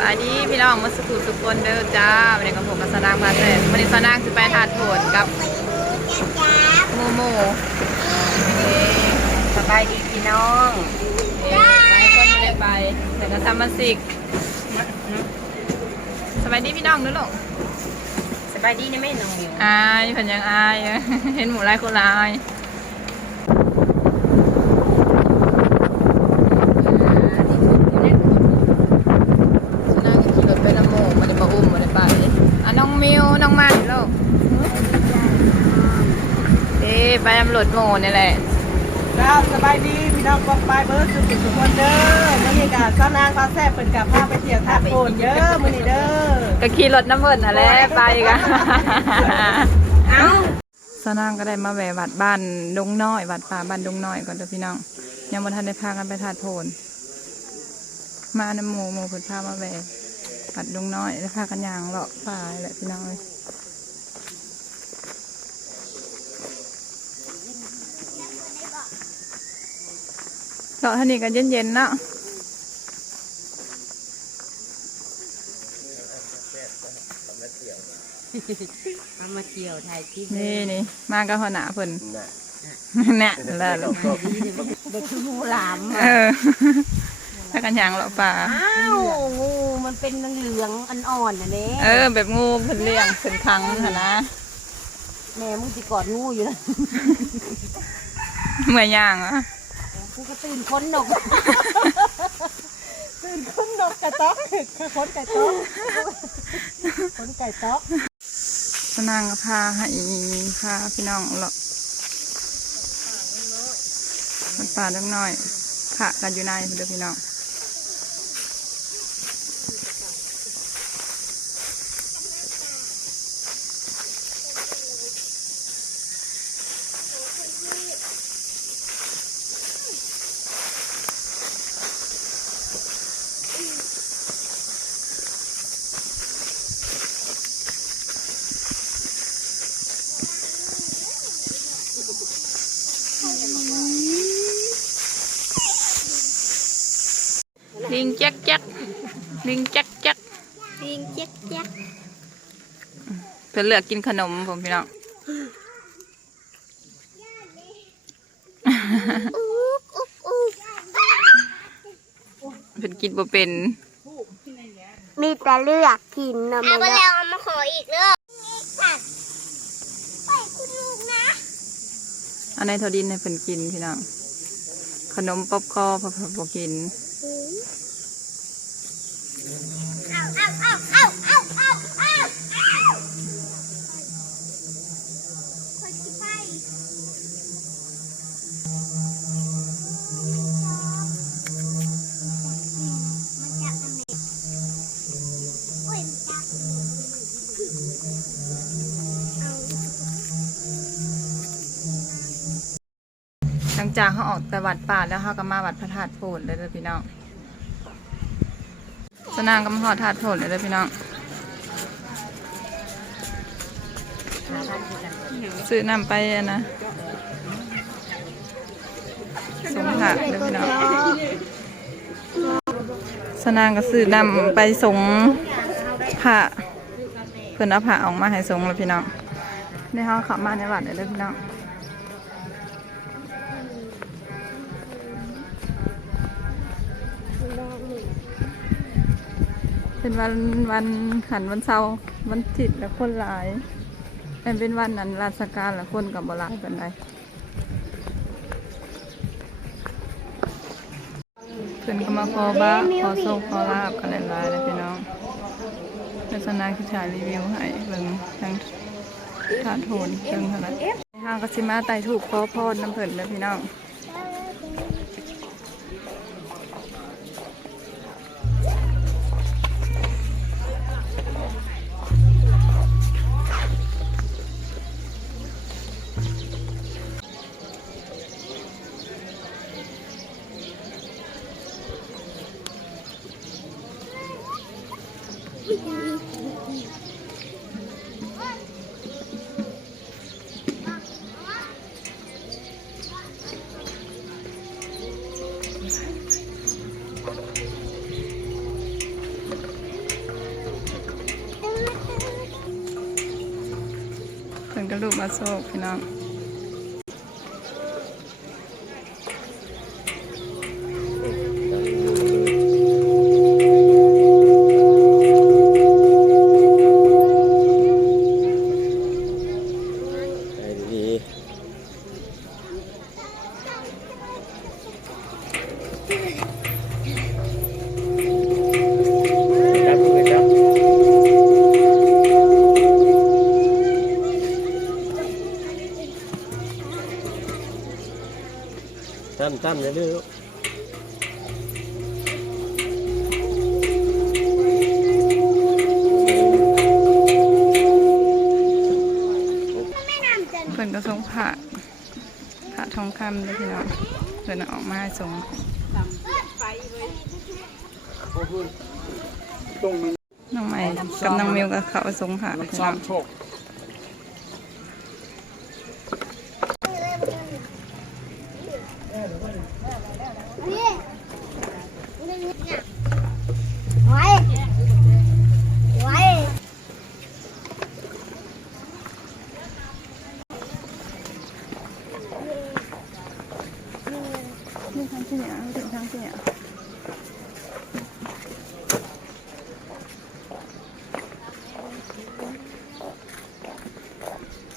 บายดีพี่น้องมาสุขุสุกคนเด้อจ้าวันนี้กับผมกับสนางพาเสร็จวันนี้สนางจะไปถาดโถนกับโมโมเอ๊ะสบายดีพี่น้องเอ๊ะไปคนไม่ได้ไปแต่ก็ทำมาสิกสบายดีพี่น้องเด้อลูกสบายดีนะแม่น้องมิวอายเพิ่นยังอายเห็นหมูลายคนละอายสนางก็ขี่รถไปน้ำโมงมันได้มาอุ้มมันได้ไปอะน้อง มิวน้องมาดิลูกเอ๊ะไปตำรวจโมนี่แหละครับสบายดีพี่น้องกองปลายเบิร์ดสุดทุกคนเด้อมื้อนี้ก็ซ้านางฟ้าแซ่บเพิ่นกับพาไปเที่ยวท่าโพนเด้อมื้อนี้เด้อก็ขี่รถน้ำเพิ่นอะไรไปกันเอ้าสนางก็ได้มาแวะวัดบ้านดงน้อยวัดป่าบ้านดงน้อยก่อนเด้อพี่น้องยังบ่ทันได้พากันไปทาดโพนมาน้ำหมูหมูเพิ่นพามาแวะวัดดงน้อยแล้วพากันย่างเลาะป่าแหละพี่น้องเอ้ยเลาะเท่านี้ก็เย็นๆเนาะเอามาเที่ยวถ่ายคลิปนี่นี่มากับหัวหน้าเพิ่นน่ะแล้วลูกเด็กคืองูหลามเออ ถ้ากันยางเลาะป่า อ้าวงูมันเป็นเหลืองๆอ่อนๆน่ะเด้เออ แบบงูเพิ่นเลี้ยงเพิ่นคังหั่นนะแม่มึงสิกอดงูอยู่แล้วเมื่อย่างอะกูก็ตื่นค้นนกตื่นขึ้นนกไก่ต๊อกคนไก่ต๊อกคนไก่ต๊อกสนางก็พาให้พาพี่น้องเลาะมันป่าเล็กน้อยพระกันอยู่ในเด้อพี่น้อง ลิงแจ๊กแจ๊กลิงแจ๊กแจ๊กลิงเจ๊กเจ๊กเพิ่นเลือกกินขนมผมพี่น้องเพิ่นกินบ่เป็น มีแต่เลือกกินนะเอาแม่ไปเด้แล้อวเอามาขออีกเด้อไปคุณลูกนะ อันในทอดินให้เพิ่นกินพี่น้อง ขนมป๊อปคอร์นเพิ่นบ่กิน หลังจากเขาออกแต่วัดป่าแล้วเขาก็มาวัดพระธาตุโพนเลยเด้อพี่น้องสนางก็มาหอดธาตุโพนเลยเด้อพี่น้องซื้อน้ำไปนะสงผักเด้อพี่น้องสนางก็ซื้อน้ำไปสงผ้าเพิ่นเอาผ้าออกมาให้สงแล้วพี่น้องในห้องขับมาในวัดเลยเด้อพี่น้อง เป็นวันวันขันวันเสาร์วันอาทิตแล้วคนหลายเป็นเป็นวันนั้นราชการแล้วคนกับบหลายเป็นไรเพิ่นก็มาขอบ้าขอโชคขอลาบกันหลายๆเลยพี่น้องลักษณะคือถ่ายรีวิวให้เบิ่งทั้งถาดโทนเบิ่งเท่านั้นทางก็สิมาไต่ถูกขอพรน้ำเพิ่นเลยพี่น้อง กระลูกมาโซกพี่น้อง ใจดีครับเลยครับ ตั้มตั้มเรื่อนำจันเพิ่นก็ส่งผ่าผ่าทองคำเลยพี่น้องเพิ่นอาออกมาให้ส่งน้องใหม่กับน้องมิวกับเขาส่งผ่าพี่น้อง นี่เนี่ยไว้ไว้นี่ทางที่เนี่ยถึงทางที่เนี่ย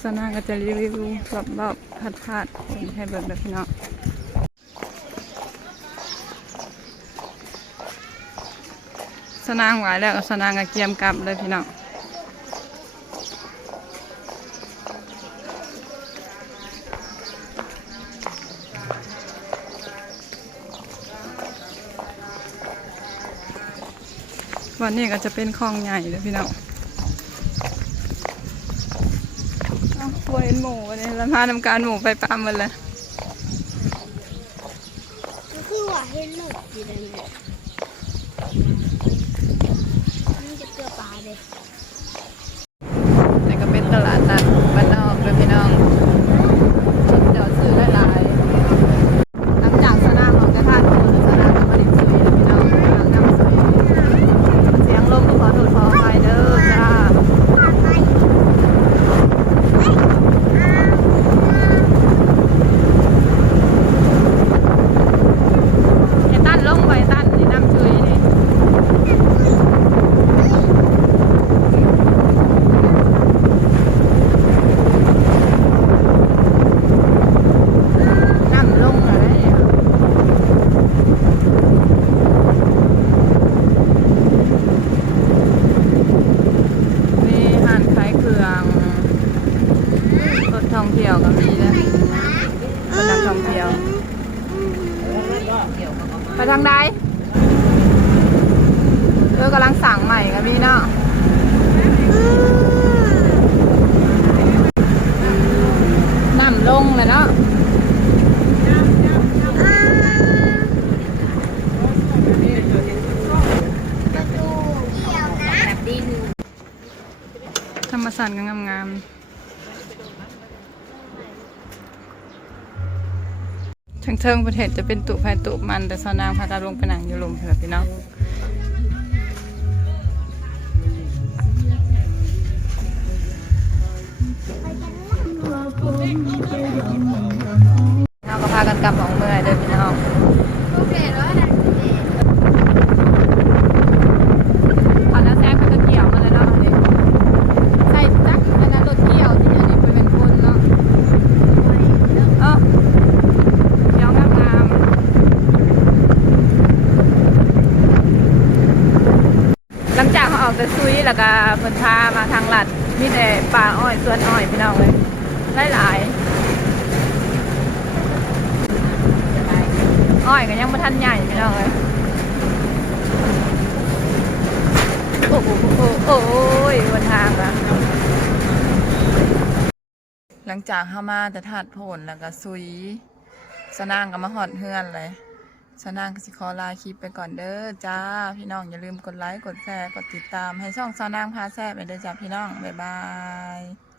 สนาก็จะรีวิวรอบบๆพัดพัดๆเป็นให้เบิดแบบพี่น้อง นางหวแล้วสนางก็เกียมกลับเลยพี่น้องวันนี้ก็จะเป็นคลองใหญ่เลยพี่น้องเอ้าตัวเห็นหมูวันนี้แล้วพานำการหมูไปปั๊มมันเลยคือว่าเห็นเลยทีเดียวเนี่ยมันจะเกลือปลาเลย นี่ก็เป็นตลาดนัดบ้านนอกเลยพี่น้องเดี๋ยวซื้อได้หลายหลังจากสนามของกระทานคนสนามก็มาดิซื้อแล้วพี่น้องกำลังนำซื้อเสียงลมก็ขอโทษขออภัยเด้อจ้าไอ้ตั้นลงไปตั้นนี่นำซื้อนี่ น้ำลงอะไรเนี่ยมีห้านขายเครื่องรถท่องเที่ยวก็มีนะรถนักท่องเที่ยว ไปทางใดเออกำลังสั่งใหม่ก็มีเนาะน้ำลงเลยเนาะ ประตูเกี่ยวนะ แบบดิน ธรรมศาสตร์ก็งามๆ ทั้งเทิงประเทศจะเป็นตุภายตุมัน แต่สวนางพาการลงไปหนังอยู่ลมเผื่อพี่น้องเราก็พากันกลับของเมื่อยเด้อพี่น้องโอเคแล้วนะ ตอนนั้นแซงเขาจะเกี่ยวมาเลยเนาะนี่ใส่จักรอันนั้นรถเกี่ยวที่อันนี้เป็นคนเนาะเออเกี่ยวงามๆห ลังจากเขาออกแต่ซุยแล้วก็เพิ่นพามาทางลัดมีแต่ป่าอ้อยสวนอ้อยพี่น้องเลยหลายๆอ้อยก็ยังไม่ทันใหญ่พี่น้องเลยโอ้โหโอ้ยวันทางอะหลังจากเข้ามาแต่ถาดโผลแล้วก็ซุยสนางก็มาหอดเฮือนเลย สนางก็สิขอลาคลิปไปก่อนเด้อจ้า พี่น้องอย่าลืมกดไลค์กดแชร์กดติดตามให้ช่องสนางพาแซ่บไปเด้อจ้าพี่น้องบ๊ายบาย